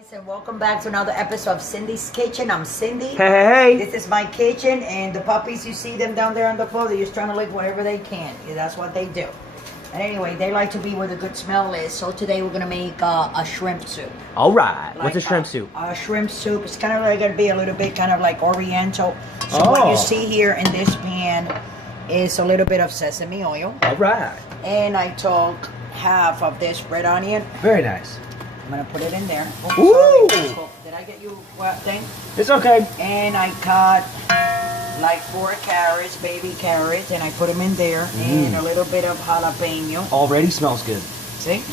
Guys, and welcome back to another episode of Cindy's Kitchen. I'm Cindy. Hey. This is my kitchen, and the puppies, you see them down there on the floor, they're just trying to lick whatever they can. Yeah, that's what they do. And anyway, they like to be where the good smell is. So today we're going to make a shrimp soup. All right. Like What's a shrimp soup? A shrimp soup. It's kind of like going to be a little bit kind of like oriental. So what you see here in this pan is a little bit of sesame oil. All right. And I took half of this red onion. Very nice. I'm going to put it in there. Ooh. Sorry. Did I get you what thing? It's okay. And I cut like 4 carrots, baby carrots, and I put them in there. And a little bit of jalapeno. Already smells good. See?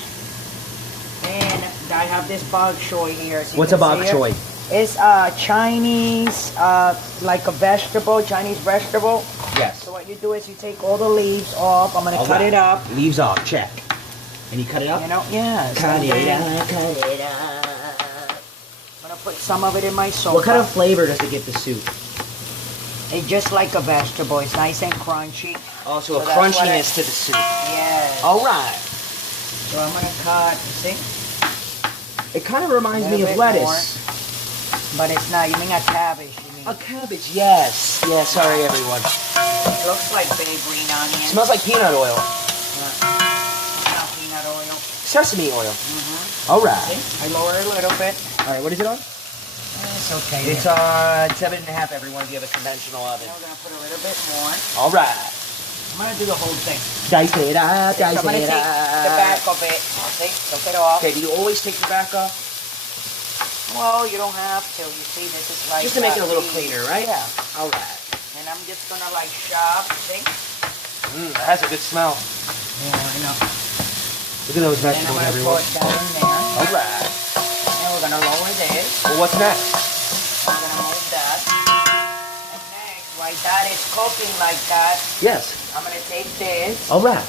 And I have this bok choy here. So What's a bok choy? It's Chinese, like a vegetable, Chinese vegetable. Yes. So what you do is you take all the leaves off. I'm going to cut it up. Leaves off. Check. And you cut it up? You know, yeah. Cut it up. Cut it up. I'm going to put some of it in my sopa. What kind of flavor does it give the soup? It's just like a vegetable. It's nice and crunchy. Oh, so a that's what crunchiness to the soup. Yes. All right. So I'm going to cut, you see? It kind of reminds me of lettuce. But it's not. You mean a cabbage, you mean? A cabbage, yes. Yeah, sorry, everyone. It looks like big green onion. It smells like peanut oil. It's not peanut oil. Sesame oil. All right. See? I lower it a little bit. All right, what is it on? It's okay. It's on 7.5, everyone, if you have a conventional oven. Now we're going to put a little bit more. All right. I'm going to do the whole thing. Dice it up, So I'm dice going to it take the up. back of it. See? Took it off. Okay, do you always take the back off? Well, you don't have to. You see, this is like... Just to make it a little cleaner, right? Yeah. All right. And I'm just going to like chop, see? That has a good smell. Yeah, I know. Look at those And I'm vegetables, going to everyone. put that in there. All right. And we're going to lower this. Well, what's next? I'm going to move that. And next, while that is cooking like that, Yes. I'm going to take this All right.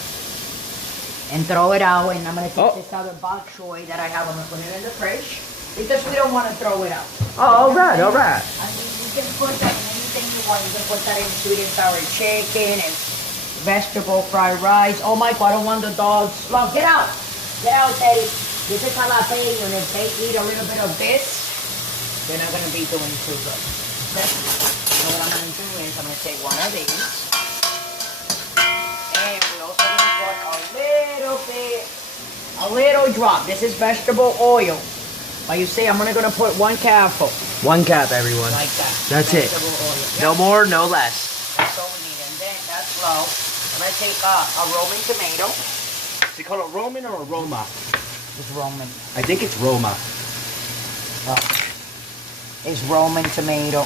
and throw it out. And I'm going to take this other bok choy that I have. I'm going to put it in the fridge because we don't want to throw it out. Oh, all right, all right. I mean, you can put that in anything you want. You can put that in sweet and sour chicken and vegetable fried rice. Oh, Michael, I don't want the dogs. Look, get out. Get out, Teddy. This is jalapeno, and if they eat a little bit of this, they're not going to be doing too good. Okay? So what I'm going to do is I'm going to take one of these. And we're also going to put a little drop. This is vegetable oil. Like you see, I'm going to put 1 capful. 1 cap, everyone. Like that. That's it. Vegetable oil. No more, no less. That's all we need. And then that's low. I'm going to take a Roman tomato. Is it called a Roman or a Roma? It's Roman. I think it's Roma. It's Roman tomato.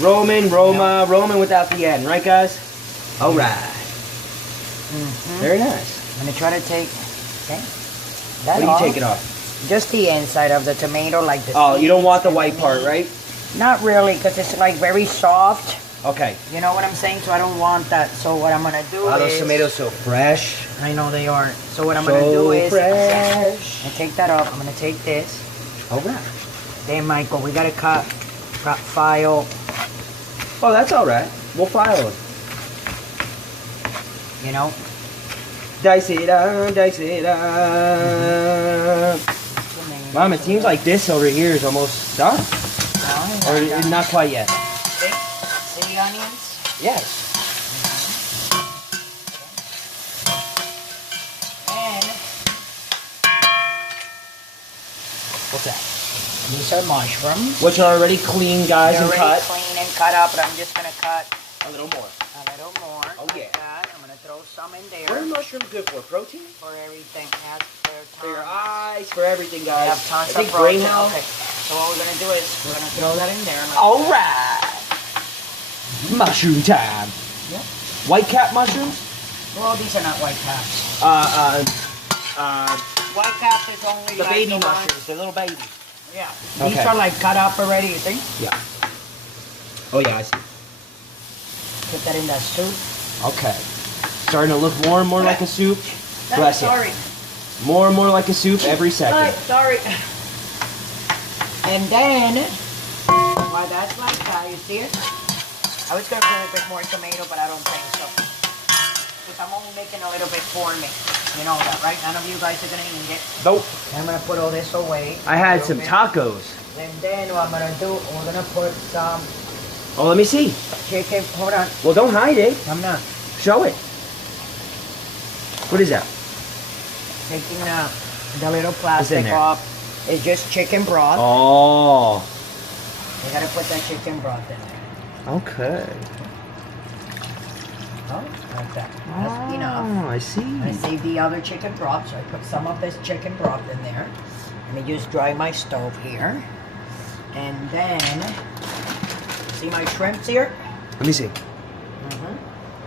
Roman, Roma, Roman without the N, right, guys? All right. Very nice. I'm going to try to take, okay, that What do you off. take it off? Just the inside of the tomato, like the Oh, you don't want the seeds white and part, meat. right? Not really, because it's like very soft. Okay. You know what I'm saying? So I don't want that. So what I'm going to do Wow, is... those tomatoes so fresh. I know they are. So what I'm going to do is... fresh. I'm going to take that off. I'm going to take this. All right. Then, Michael, we got to file. Oh, that's all right. We'll file it. You know? Dice it up, dice it up. Mom, it seems like this over here is almost done. No, Or not quite yet. See the onions? Yes. And What's that? these are mushrooms. Which are already clean, guys, They're and already cut. clean and cut up, but I'm just going to cut A little more. a little more. Oh, like yeah. that. I'm going to throw some in there. What are mushrooms good for? Protein? For everything. Yes, For your eyes, for everything, I guys. have tons I of think brain protein. health. Okay. So what we're going to do is we're going to throw that in there. All right. Mushroom time. Yep. White cap mushrooms? Well, these are not white caps. White caps is only The like baby the ones- mushrooms, the little babies. Yeah. Okay. These are like cut up already, you think? Yeah. Oh yeah, I see. Put that in that soup. Okay. Starting to look more and more like a soup. Bless you. Sorry. More and more like a soup every second. Sorry. And then, while that's like that, you see it? I was going to put a bit more tomato, but I don't think so. Because I'm only making a little bit for me. You know that, right? None of you guys are gonna eat it. Nope. I'm gonna put all this away. I had some tacos. And then what I'm gonna do, we're gonna put some Oh, let me see. chicken. Hold on. Well, don't hide it. I'm not Show it. What is that? taking the little in plastic there? off. It's just chicken broth. Oh. You gotta put that chicken broth in there. Okay. Oh, like that. That's enough. Oh, I see. I saved the other chicken broth, so I put some of this chicken broth in there. Let me just dry my stove here. And then, see my shrimps here? Let me see.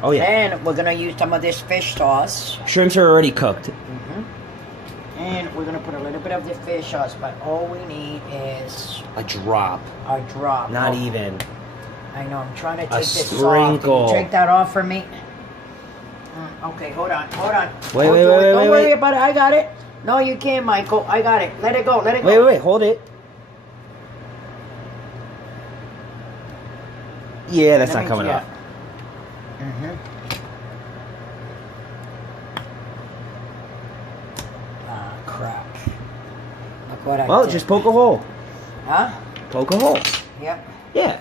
Oh, yeah. And we're gonna use some of this fish sauce. Shrimps are already cooked. And we're gonna put a little bit of the fish sauce, but all we need is A drop. a drop. Not even. I know, I'm trying to take this sprinkle. off. Can you take that off for me? Okay, hold on. Wait, Don't worry wait. about it, I got it. No, you can't, Michael. I got it. Let it go. Wait. Hold it. Yeah, that's not coming off. Ah, crap. Look what I Well, did. just poke a hole. Huh? Poke a hole. Yep. Yeah.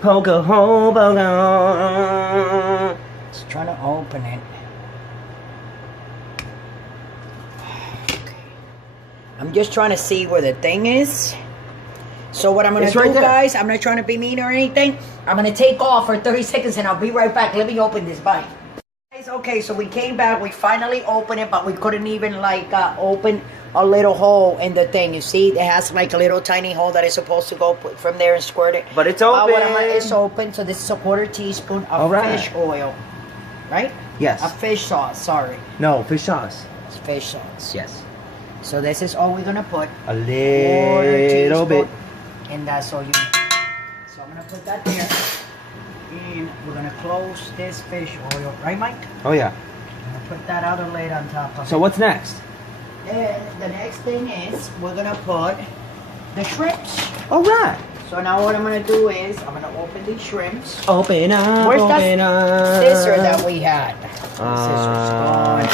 Poke a hole, poke a hole. Just trying to open it. Okay. I'm just trying to see where the thing is. So what I'm going to It's do, right there. guys, I'm not trying to be mean or anything. I'm going to take off for 30 seconds and I'll be right back. Let me open this bite. Guys, okay, so we came back. We finally opened it, but we couldn't even, like, open a little hole in the thing. You see, it has, like, a little tiny hole that is supposed to go from there and squirt it. But it's open. It's open, so this is a quarter teaspoon of All right. fish oil. Right? Yes. A fish sauce, sorry. No, fish sauce. It's fish sauce. Yes. So this is all we're going to put. A Quarter little bit. teaspoon. And that's all you need. So I'm going to put that there. And we're going to close this fish oil. Right, Mike? Oh, yeah. I'm going to put that outer lid on top of So it. what's next? Then the next thing is we're going to put the shrimps. All right. So now what I'm going to do is I'm going to open these shrimps. Open up, Where's that open up. scissor that we had? Scissor's gone.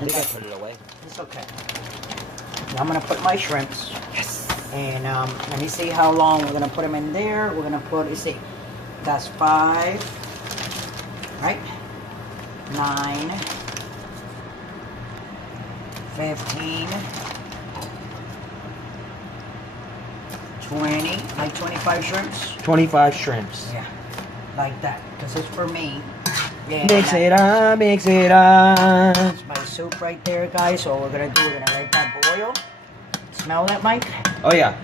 You can put it away. It's okay. Now I'm going to put my shrimps. Yes. And let me see how long we're going to put them in there. We're going to put, you see, that's 5, right? 9, 15, 20, like 25 shrimps. 25 shrimps. Yeah, like that, because it's for me. Yeah, Mix it up, mix it up. That's my soup right there, guys. So what we're going to do, we're going to let that boil. Smell that, Mike? Oh, yeah.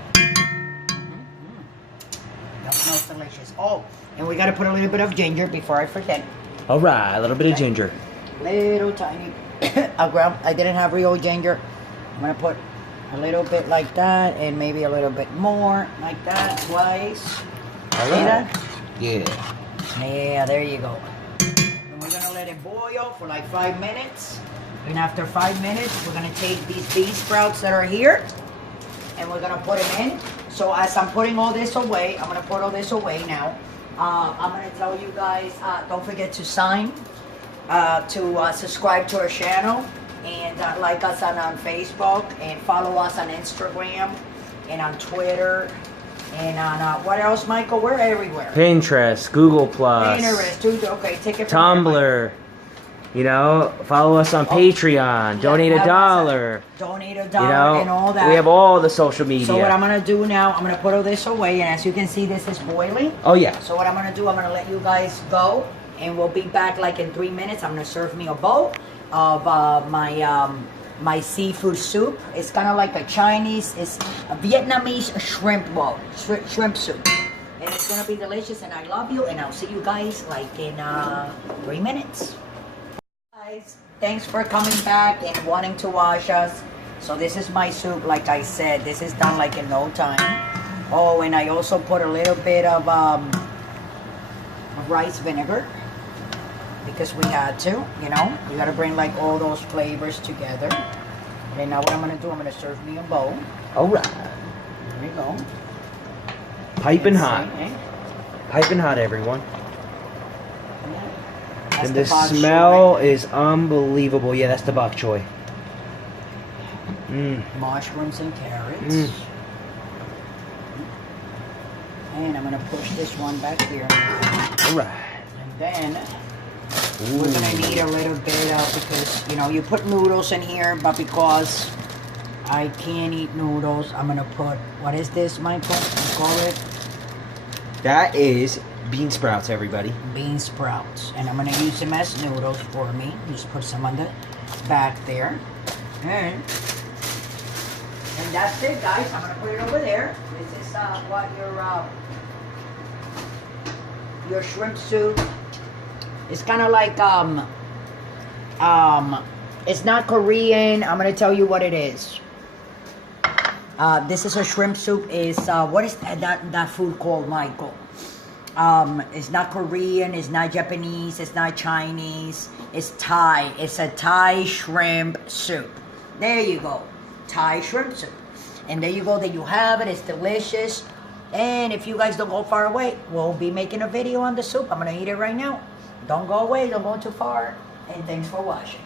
That smells delicious. Oh, and we got to put a little bit of ginger before I forget. All right, a little bit of ginger. Little tiny. I didn't have real ginger. I'm going to put a little bit like that and maybe a little bit more like that twice. All See right. that? Yeah. Yeah, there you go. And we're going to let it boil for like 5 minutes. And after 5 minutes, we're going to take these bean sprouts that are here and we're going to put them in. So as I'm putting all this away, I'm going to put all this away now. I'm going to tell you guys, don't forget to sign, to subscribe to our channel, and like us on Facebook, and follow us on Instagram, and on Twitter, and on, what else, Michael? We're everywhere. Pinterest, Google Plus, Pinterest, dude. Okay, take it from there, Tumblr. You know, follow us on Patreon. Donate have us $1. Donate $1 You know, and all that. we have all the social media. So what I'm going to do now, I'm going to put all this away, and as you can see, this is boiling. Oh, yeah. So what I'm going to do, I'm going to let you guys go, and we'll be back like in 3 minutes. I'm going to serve me a bowl of my seafood soup. It's kind of like a Chinese, it's a Vietnamese shrimp bowl, shrimp soup. And it's going to be delicious, and I love you, and I'll see you guys like in 3 minutes. Guys, thanks for coming back and wanting to watch us. So this is my soup, like I said. This is done like in no time. Oh, and I also put a little bit of rice vinegar because we had to, you know. You got to bring like all those flavors together. And now what I'm going to do, I'm going to serve me a bowl. All right. There we go. Piping Let's hot. see, eh? Piping hot, everyone. And the smell is unbelievable. Yeah, that's the bok choy. Mushrooms and carrots. And I'm gonna push this one back here. All right. And then we're gonna need a little bit of, because you know you put noodles in here, but because I can't eat noodles, I'm gonna put, what is this, Michael? You call it? That is bean sprouts, everybody. Bean sprouts. And I'm gonna use them as noodles for me. Just put some on the back there. And that's it, guys. I'm gonna put it over there. This is what your shrimp soup. It's kind of like it's not Korean. I'm gonna tell you what it is. This is a shrimp soup. Is what is that food called, Michael? It's not Korean. It's not Japanese. It's not Chinese. It's Thai. It's a Thai shrimp soup. There you go, Thai shrimp soup. And there you go. There you have it. It's delicious. And if you guys don't go far away, we'll be making a video on the soup. I'm gonna eat it right now. Don't go away. Don't go too far. And thanks for watching.